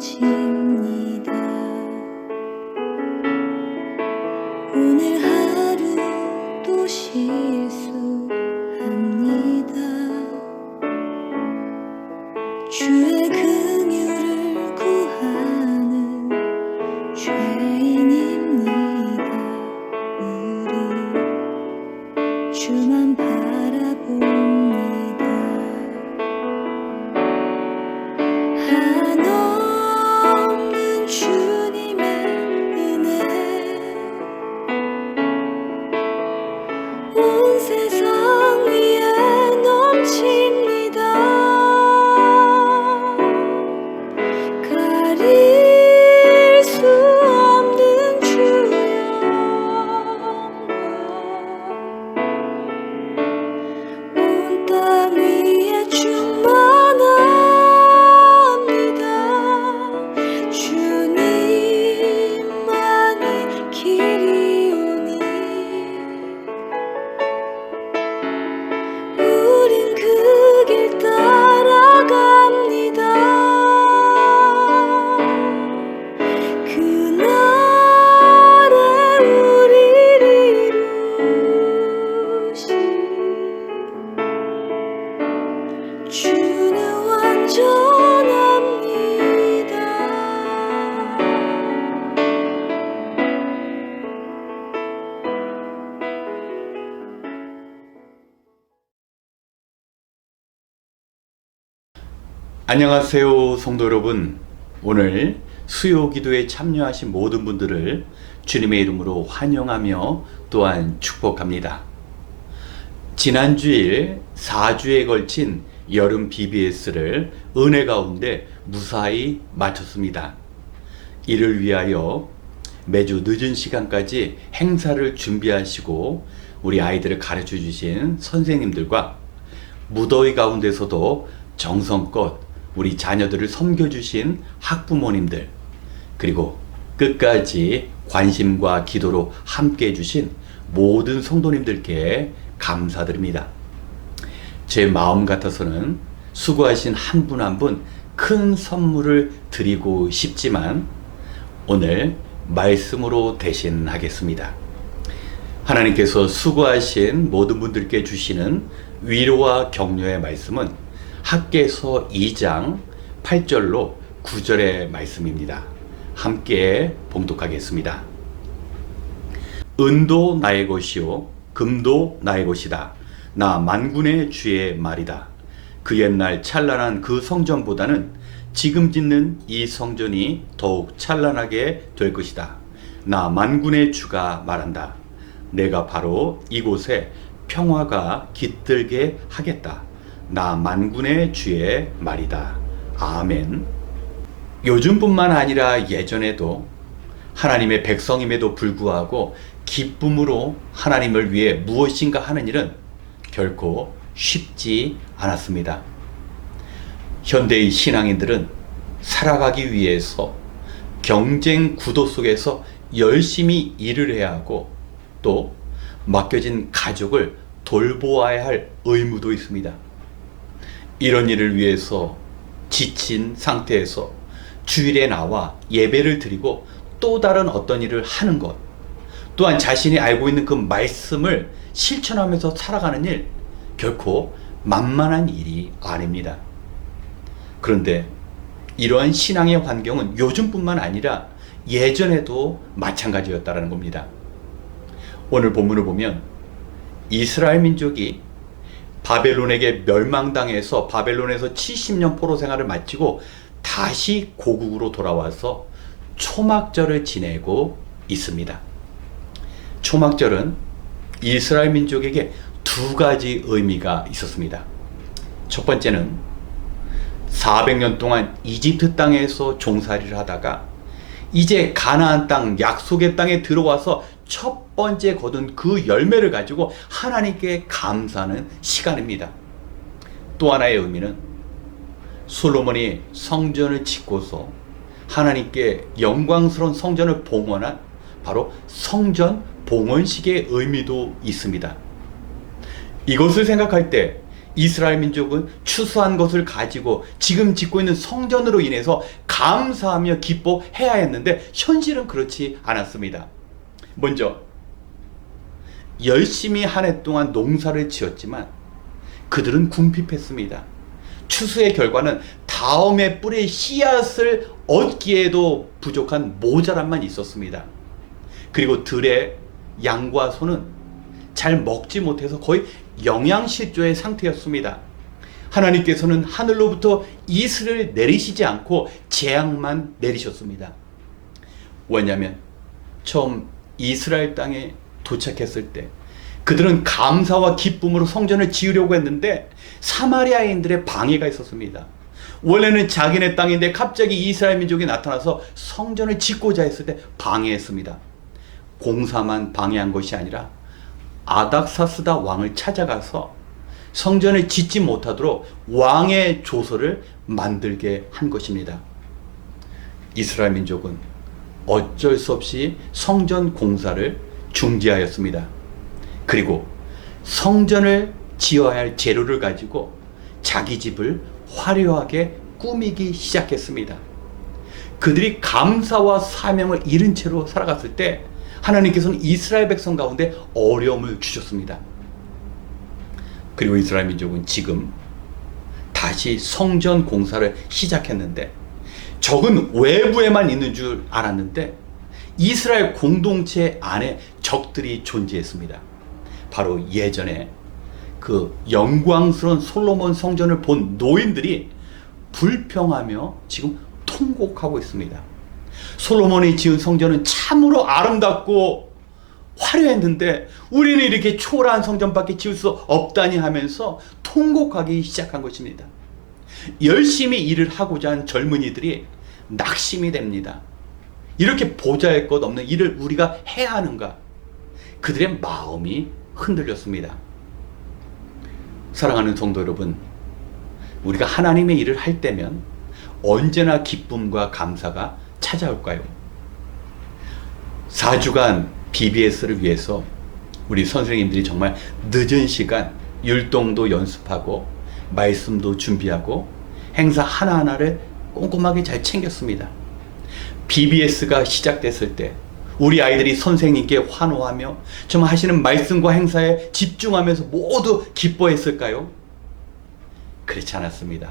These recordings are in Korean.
넘칩니다. 오늘 하루도 실수합니다. 주의 긍휼을 구하는 죄인입니다. 우리 주만 바라봅니다. 한없는 주님의 은혜 온 세상 위에 넘칩니다. 가릴 수 없는 주의 온 땅 위에 충만합니다. 주님만이 길이오니 우린 그 길 따라갑니다. 그날에 우리를 이루신 주는 완전합니다. 안녕하세요, 성도 여러분. 오늘 수요 기도에 참여하신 모든 분들을 주님의 이름으로 환영하며 또한 축복합니다. 지난주일 4주에 걸친 여름 BBS를 은혜 가운데 무사히 마쳤습니다. 이를 위하여 매주 늦은 시간까지 행사를 준비하시고 우리 아이들을 가르쳐 주신 선생님들과 무더위 가운데서도 정성껏 우리 자녀들을 섬겨주신 학부모님들, 그리고 끝까지 관심과 기도로 함께 해주신 모든 성도님들께 감사드립니다. 제 마음 같아서는 수고하신 한 분 한 분 큰 선물을 드리고 싶지만 오늘 말씀으로 대신하겠습니다. 하나님께서 수고하신 모든 분들께 주시는 위로와 격려의 말씀은 학개서 2장 8절로 9절의 말씀입니다. 함께 봉독하겠습니다. 은도 나의 것이요 금도 나의 것이다. 나 만군의 주의 말이다. 그 옛날 찬란한 그 성전보다는 지금 짓는 이 성전이 더욱 찬란하게 될 것이다. 나 만군의 주가 말한다. 내가 바로 이곳에 평화가 깃들게 하겠다. 나 만군의 주의 말이다. 아멘. 요즘뿐만 아니라 예전에도 하나님의 백성임에도 불구하고 기쁨으로 하나님을 위해 무엇인가 하는 일은 결코 쉽지 않았습니다. 현대의 신앙인들은 살아가기 위해서 경쟁 구도 속에서 열심히 일을 해야 하고 또 맡겨진 가족을 돌보아야 할 의무도 있습니다. 이런 일을 위해서 지친 상태에서 주일에 나와 예배를 드리고 또 다른 어떤 일을 하는 것, 또한 자신이 알고 있는 그 말씀을 실천하면서 살아가는 일, 결코 만만한 일이 아닙니다. 그런데 이러한 신앙의 환경은 요즘뿐만 아니라 예전에도 마찬가지였다는 겁니다. 오늘 본문을 보면 이스라엘 민족이 바벨론에게 멸망당해서 바벨론에서 70년 포로 생활을 마치고 다시 고국으로 돌아와서 초막절을 지내고 있습니다. 초막절은 이스라엘 민족에게 두 가지 의미가 있었습니다. 첫 번째는 400년 동안 이집트 땅에서 종살이를 하다가 이제 가나안 땅, 약속의 땅에 들어와서 첫 번째 거둔 그 열매를 가지고 하나님께 감사하는 시간입니다. 또 하나의 의미는 솔로몬이 성전을 짓고서 하나님께 영광스러운 성전을 봉헌한 바로 성전 봉헌식의 의미도 있습니다. 이것을 생각할 때 이스라엘 민족은 추수한 것을 가지고 지금 짓고 있는 성전으로 인해서 감사하며 기뻐해야 했는데 현실은 그렇지 않았습니다. 먼저 열심히 한 해 동안 농사를 지었지만 그들은 궁핍했습니다. 추수의 결과는 다음에 뿌릴 씨앗을 얻기에도 부족한 모자람만 있었습니다. 그리고 들의 양과 소는 잘 먹지 못해서 거의 영양실조의 상태였습니다. 하나님께서는 하늘로부터 이슬을 내리시지 않고 재앙만 내리셨습니다. 왜냐하면 처음 이스라엘 땅에 도착했을 때 그들은 감사와 기쁨으로 성전을 지으려고 했는데 사마리아인들의 방해가 있었습니다. 원래는 자기네 땅인데 갑자기 이스라엘 민족이 나타나서 성전을 짓고자 했을 때 방해했습니다. 공사만 방해한 것이 아니라 아닥사스다 왕을 찾아가서 성전을 짓지 못하도록 왕의 조서를 만들게 한 것입니다. 이스라엘 민족은 어쩔 수 없이 성전 공사를 중지하였습니다. 그리고 성전을 지어야 할 재료를 가지고 자기 집을 화려하게 꾸미기 시작했습니다. 그들이 감사와 사명을 잃은 채로 살아갔을 때 하나님께서는 이스라엘 백성 가운데 어려움을 주셨습니다. 그리고 이스라엘 민족은 지금 다시 성전 공사를 시작했는데 적은 외부에만 있는 줄 알았는데 이스라엘 공동체 안에 적들이 존재했습니다. 바로 예전에 그 영광스러운 솔로몬 성전을 본 노인들이 불평하며 지금 통곡하고 있습니다. 솔로몬이 지은 성전은 참으로 아름답고 화려했는데 우리는 이렇게 초라한 성전밖에 지을 수 없다니 하면서 통곡하기 시작한 것입니다. 열심히 일을 하고자 한 젊은이들이 낙심이 됩니다. 이렇게 보잘것없는 일을 우리가 해야 하는가? 그들의 마음이 흔들렸습니다. 사랑하는 성도 여러분, 우리가 하나님의 일을 할 때면 언제나 기쁨과 감사가 찾아올까요? 4주간 BBS를 위해서 우리 선생님들이 정말 늦은 시간 율동도 연습하고 말씀도 준비하고 행사 하나하나를 꼼꼼하게 잘 챙겼습니다. BBS가 시작됐을 때 우리 아이들이 선생님께 환호하며 정말 하시는 말씀과 행사에 집중하면서 모두 기뻐했을까요? 그렇지 않았습니다.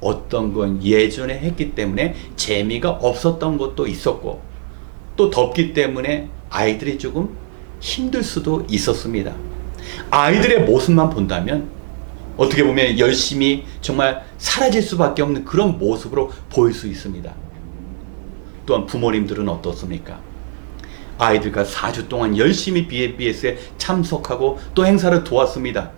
어떤 건 예전에 했기 때문에 재미가 없었던 것도 있었고 또 덥기 때문에 아이들이 조금 힘들 수도 있었습니다. 아이들의 모습만 본다면 어떻게 보면 열심히 정말 사라질 수밖에 없는 그런 모습으로 보일 수 있습니다. 또한 부모님들은 어떻습니까? 아이들과 4주 동안 열심히 BBS에 참석하고 또 행사를 도왔습니다.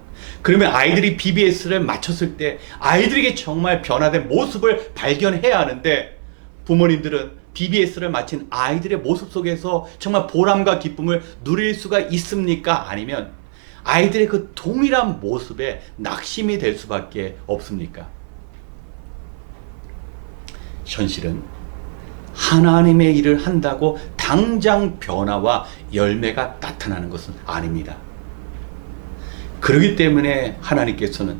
그러면 아이들이 BBS를 마쳤을 때 아이들에게 정말 변화된 모습을 발견해야 하는데 부모님들은 BBS를 마친 아이들의 모습 속에서 정말 보람과 기쁨을 누릴 수가 있습니까? 아니면 아이들의 그 동일한 모습에 낙심이 될 수밖에 없습니까? 현실은 하나님의 일을 한다고 당장 변화와 열매가 나타나는 것은 아닙니다. 그렇기 때문에 하나님께서는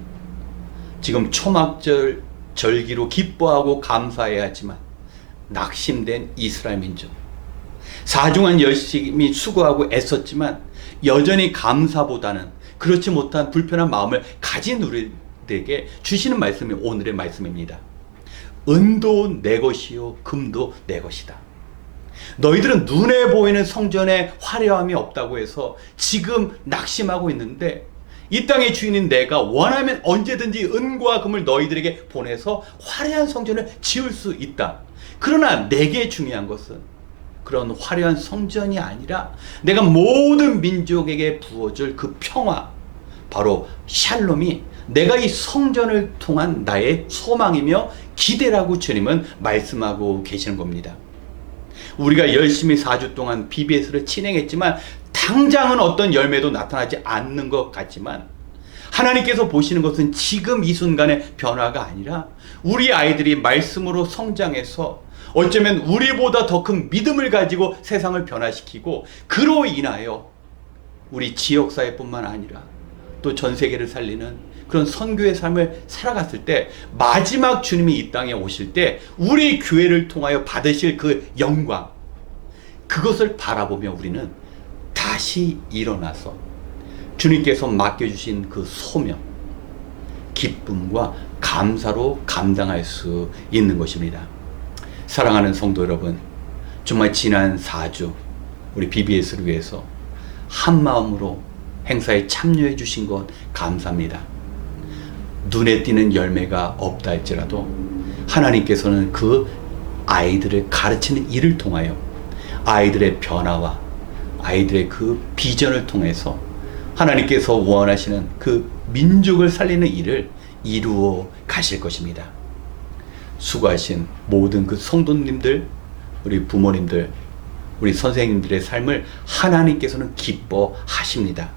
지금 초막절 절기로 기뻐하고 감사해야 하지만 낙심된 이스라엘 민족 4주간 열심히 수고하고 애썼지만 여전히 감사보다는 그렇지 못한 불편한 마음을 가진 우리들에게 주시는 말씀이 오늘의 말씀입니다. 은도 내 것이요 금도 내 것이다. 너희들은 눈에 보이는 성전에 화려함이 없다고 해서 지금 낙심하고 있는데 이 땅의 주인인 내가 원하면 언제든지 은과 금을 너희들에게 보내서 화려한 성전을 지을 수 있다. 그러나 내게 중요한 것은 그런 화려한 성전이 아니라 내가 모든 민족에게 부어줄 그 평화, 바로 샬롬이 내가 이 성전을 통한 나의 소망이며 기대라고 주님은 말씀하고 계시는 겁니다. 우리가 열심히 4주 동안 BBS를 진행했지만 당장은 어떤 열매도 나타나지 않는 것 같지만 하나님께서 보시는 것은 지금 이 순간의 변화가 아니라 우리 아이들이 말씀으로 성장해서 어쩌면 우리보다 더 큰 믿음을 가지고 세상을 변화시키고 그로 인하여 우리 지역사회뿐만 아니라 또 전 세계를 살리는 그런 선교의 삶을 살아갔을 때 마지막 주님이 이 땅에 오실 때 우리 교회를 통하여 받으실 그 영광, 그것을 바라보며 우리는 다시 일어나서 주님께서 맡겨주신 그 소명, 기쁨과 감사로 감당할 수 있는 것입니다. 사랑하는 성도 여러분, 정말 지난 4주 우리 BBS를 위해서 한 마음으로 행사에 참여해 주신 것 감사합니다. 눈에 띄는 열매가 없다 할지라도 하나님께서는 그 아이들을 가르치는 일을 통하여 아이들의 변화와 아이들의 그 비전을 통해서 하나님께서 원하시는 그 민족을 살리는 일을 이루어 가실 것입니다. 수고하신 모든 그 성도님들, 우리 부모님들, 우리 선생님들의 삶을 하나님께서는 기뻐하십니다.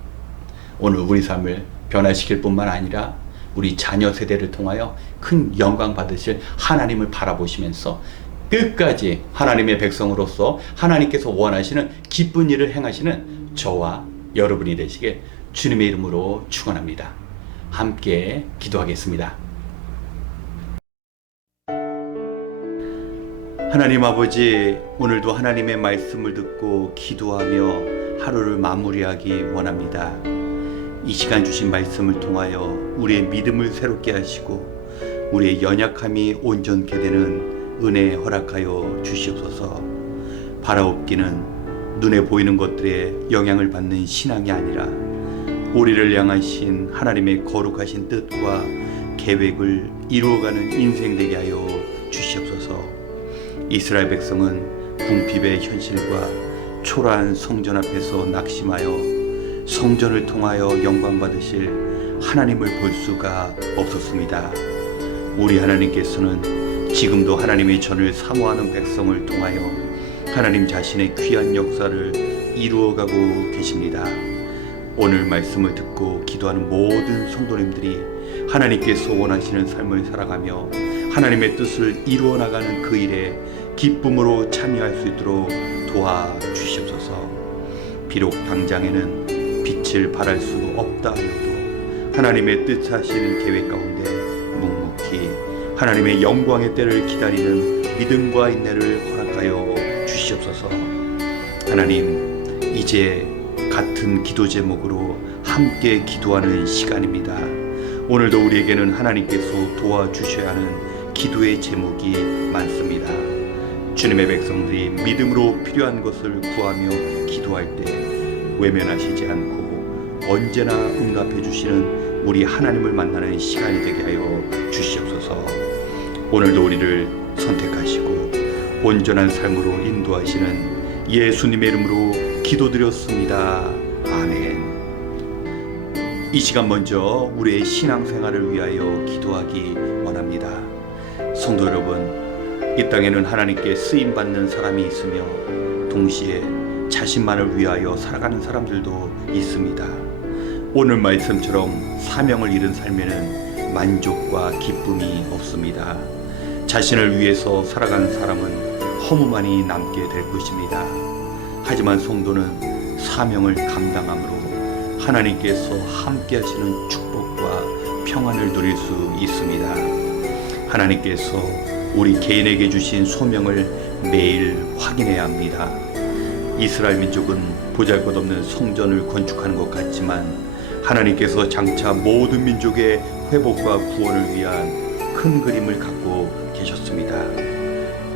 오늘 우리 삶을 변화시킬 뿐만 아니라 우리 자녀 세대를 통하여 큰 영광 받으실 하나님을 바라보시면서 끝까지 하나님의 백성으로서 하나님께서 원하시는 기쁜 일을 행하시는 저와 여러분이 되시길 주님의 이름으로 축원합니다. 함께 기도하겠습니다. 하나님 아버지, 오늘도 하나님의 말씀을 듣고 기도하며 하루를 마무리하기 원합니다. 이 시간 주신 말씀을 통하여 우리의 믿음을 새롭게 하시고 우리의 연약함이 온전케 되는 은혜 허락하여 주시옵소서. 바라옵기는 눈에 보이는 것들에 영향을 받는 신앙이 아니라 우리를 향하신 하나님의 거룩하신 뜻과 계획을 이루어가는 인생 되게 하여 주시옵소서. 이스라엘 백성은 궁핍의 현실과 초라한 성전 앞에서 낙심하여 성전을 통하여 영광 받으실 하나님을 볼 수가 없었습니다. 우리 하나님께서는 지금도 하나님의 전을 사모하는 백성을 통하여 하나님 자신의 귀한 역사를 이루어가고 계십니다. 오늘 말씀을 듣고 기도하는 모든 성도님들이 하나님께서 원하시는 삶을 살아가며 하나님의 뜻을 이루어 나가는 그 일에 기쁨으로 참여할 수 있도록 도와주시옵소서. 비록 당장에는 빛을 발할 수 없다 하여도 하나님의 뜻하시는 계획 가운데 묵묵히 하나님의 영광의 때를 기다리는 믿음과 인내를 허락하여 주시옵소서. 하나님, 이제 같은 기도 제목으로 함께 기도하는 시간입니다. 오늘도 우리에게는 하나님께서 도와주셔야 하는 기도의 제목이 많습니다. 주님의 백성들이 믿음으로 필요한 것을 구하며 기도할 때 외면하시지 않고 언제나 응답해 주시는 우리 하나님을 만나는 시간이 되게 하여 주시옵소서. 오늘도 우리를 선택하시고 온전한 삶으로 인도하시는 예수님의 이름으로 기도드렸습니다. 아멘. 이 시간 먼저 우리의 신앙생활을 위하여 기도하기 원합니다. 성도 여러분, 이 땅에는 하나님께 쓰임받는 사람이 있으며 동시에 자신만을 위하여 살아가는 사람들도 있습니다. 오늘 말씀처럼 사명을 잃은 삶에는 만족과 기쁨이 없습니다. 자신을 위해서 살아가는 사람은 허무만이 남게 될 것입니다. 하지만 성도는 사명을 감당함으로 하나님께서 함께 하시는 축복과 평안을 누릴 수 있습니다. 하나님께서 우리 개인에게 주신 소명을 매일 확인해야 합니다. 이스라엘 민족은 보잘것없는 성전을 건축하는 것 같지만 하나님께서 장차 모든 민족의 회복과 구원을 위한 큰 그림을 갖고 계셨습니다.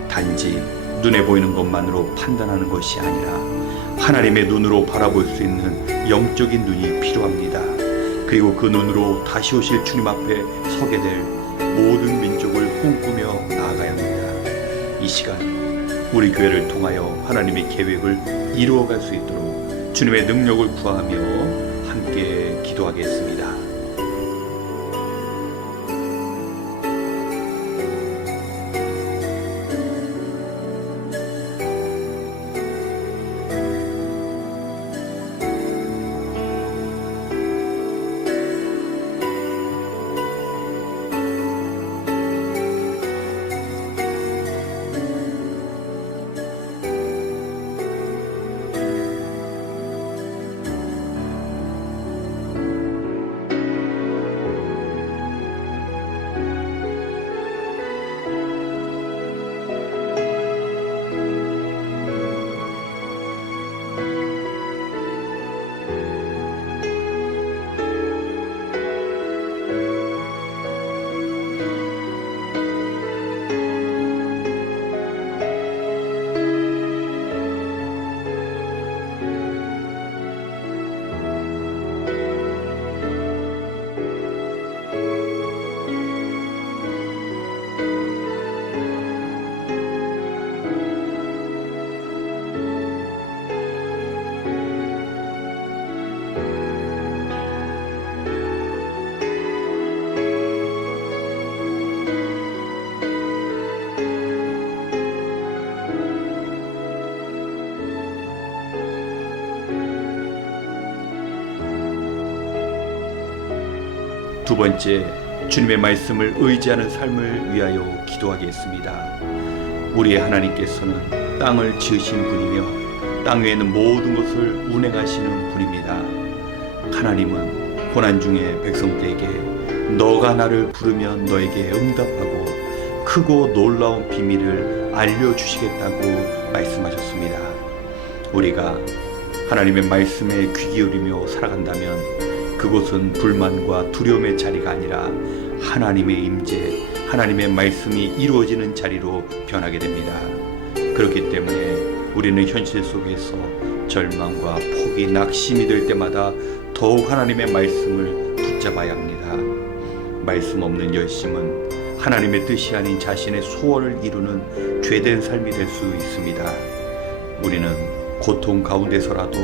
단지 눈에 보이는 것만으로 판단하는 것이 아니라 하나님의 눈으로 바라볼 수 있는 영적인 눈이 필요합니다. 그리고 그 눈으로 다시 오실 주님 앞에 서게 될 모든 민족을 꿈꾸며 나아가야 합니다. 이 시간 우리 교회를 통하여 하나님의 계획을 이루어갈 수 있도록 주님의 능력을 구하며 함께 기도하겠습니다. 두 번째, 주님의 말씀을 의지하는 삶을 위하여 기도하겠습니다. 우리의 하나님께서는 땅을 지으신 분이며 땅 위에 있는 모든 것을 운행하시는 분입니다. 하나님은 고난 중에 백성들에게 너가 나를 부르면 너에게 응답하고 크고 놀라운 비밀을 알려주시겠다고 말씀하셨습니다. 우리가 하나님의 말씀에 귀 기울이며 살아간다면 그곳은 불만과 두려움의 자리가 아니라 하나님의 임재, 하나님의 말씀이 이루어지는 자리로 변하게 됩니다. 그렇기 때문에 우리는 현실 속에서 절망과 포기, 낙심이 될 때마다 더욱 하나님의 말씀을 붙잡아야 합니다. 말씀 없는 열심은 하나님의 뜻이 아닌 자신의 소원을 이루는 죄된 삶이 될 수 있습니다. 우리는 고통 가운데서라도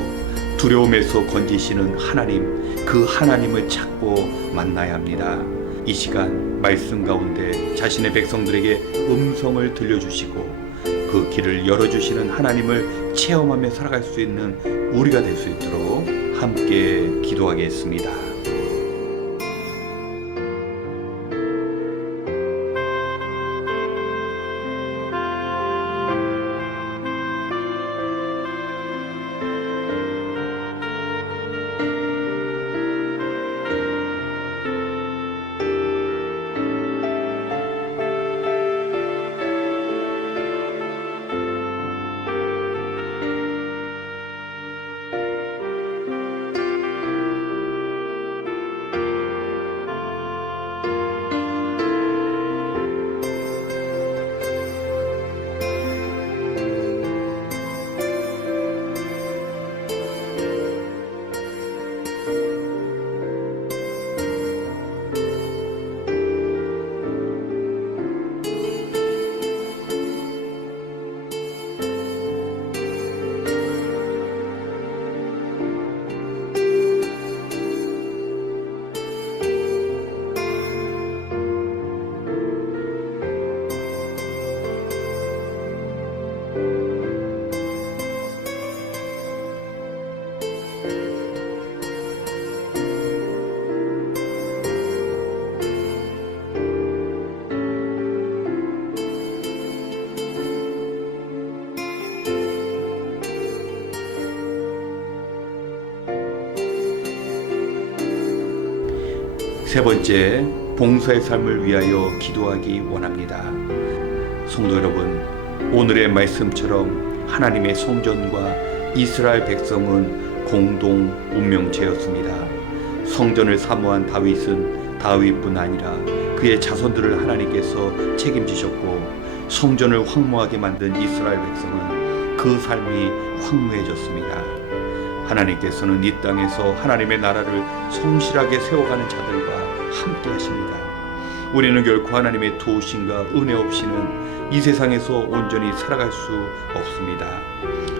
두려움에서 건지시는 하나님, 그 하나님을 찾고 만나야 합니다. 이 시간 말씀 가운데 자신의 백성들에게 음성을 들려주시고 그 길을 열어주시는 하나님을 체험하며 살아갈 수 있는 우리가 될 수 있도록 함께 기도하겠습니다. 세 번째, 봉사의 삶을 위하여 기도하기 원합니다. 성도 여러분, 오늘의 말씀처럼 하나님의 성전과 이스라엘 백성은 공동 운명체였습니다. 성전을 사모한 다윗은 다윗뿐 아니라 그의 자손들을 하나님께서 책임지셨고 성전을 황무하게 만든 이스라엘 백성은 그 삶이 황무해졌습니다. 하나님께서는 이 땅에서 하나님의 나라를 성실하게 세워가는 자들과 함께 하십니다. 우리는 결코 하나님의 도우심과 은혜 없이는 이 세상에서 온전히 살아갈 수 없습니다.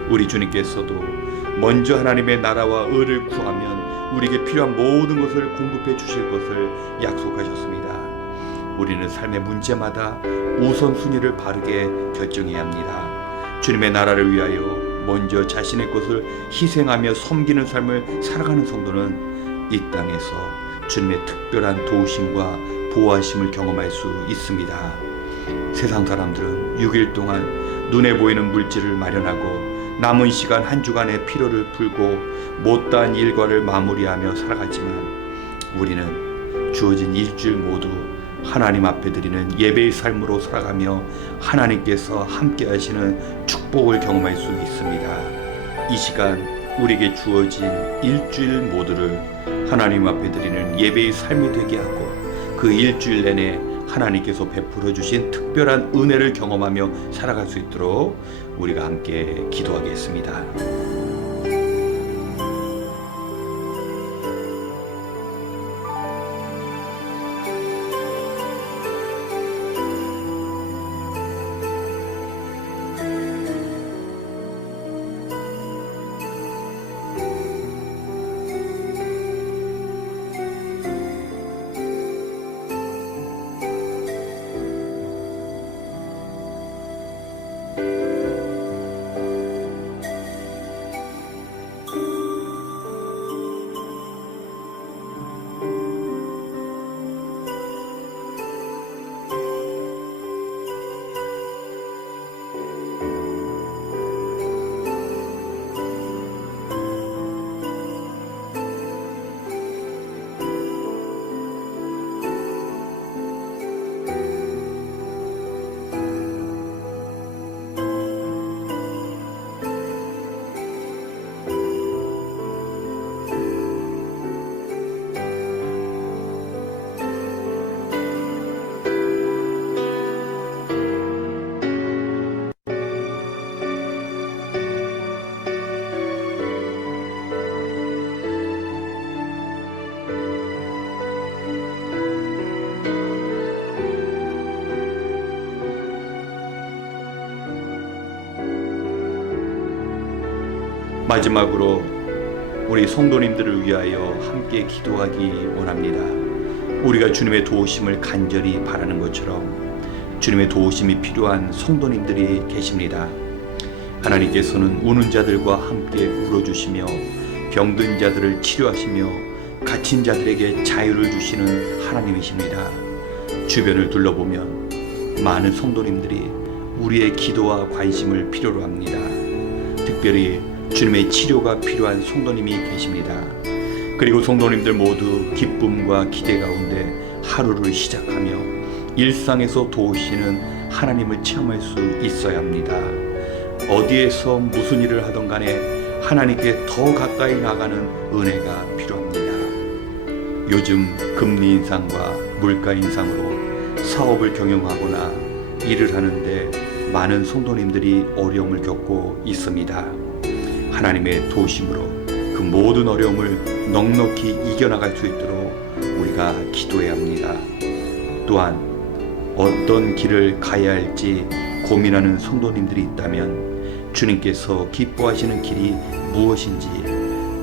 우리 주님께서도 먼저 하나님의 나라와 의를 구하면 우리에게 필요한 모든 것을 공급해 주실 것을 약속하셨습니다. 우리는 삶의 문제마다 우선순위를 바르게 결정해야 합니다. 주님의 나라를 위하여 먼저 자신의 것을 희생하며 섬기는 삶을 살아가는 성도는 이 땅에서 주님의 특별한 도우심과 보호하심을 경험할 수 있습니다. 세상 사람들은 6일 동안 눈에 보이는 물질을 마련하고 남은 시간 한 주간의 피로를 풀고 못다한 일과를 마무리하며 살아가지만 우리는 주어진 일주일 모두 하나님 앞에 드리는 예배의 삶으로 살아가며 하나님께서 함께 하시는 축복을 경험할 수 있습니다. 이 시간 우리에게 주어진 일주일 모두를 하나님 앞에 드리는 예배의 삶이 되게 하고 그 일주일 내내 하나님께서 베풀어 주신 특별한 은혜를 경험하며 살아갈 수 있도록 우리가 함께 기도하겠습니다. 마지막으로 우리 성도님들을 위하여 함께 기도하기 원합니다. 우리가 주님의 도우심을 간절히 바라는 것처럼 주님의 도우심이 필요한 성도님들이 계십니다. 하나님께서는 우는 자들과 함께 울어주시며 병든 자들을 치료하시며 갇힌 자들에게 자유를 주시는 하나님이십니다. 주변을 둘러보면 많은 성도님들이 우리의 기도와 관심을 필요로 합니다. 특별히 주님의 치료가 필요한 성도님이 계십니다. 그리고 성도님들 모두 기쁨과 기대 가운데 하루를 시작하며 일상에서 도우시는 하나님을 체험할 수 있어야 합니다. 어디에서 무슨 일을 하던 간에 하나님께 더 가까이 나가는 은혜가 필요합니다. 요즘 금리 인상과 물가 인상으로 사업을 경영하거나 일을 하는데 많은 성도님들이 어려움을 겪고 있습니다. 하나님의 도우심으로 그 모든 어려움을 넉넉히 이겨나갈 수 있도록 우리가 기도해야 합니다. 또한 어떤 길을 가야 할지 고민하는 성도님들이 있다면 주님께서 기뻐하시는 길이 무엇인지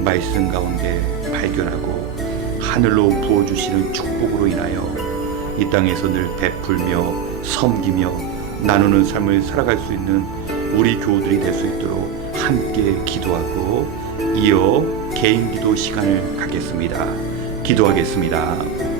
말씀 가운데 발견하고 하늘로 부어주시는 축복으로 인하여 이 땅에서 늘 베풀며 섬기며 나누는 삶을 살아갈 수 있는 우리 교우들이 될 수 있도록 함께 기도하고 이어 개인 기도 시간을 갖겠습니다. 기도하겠습니다.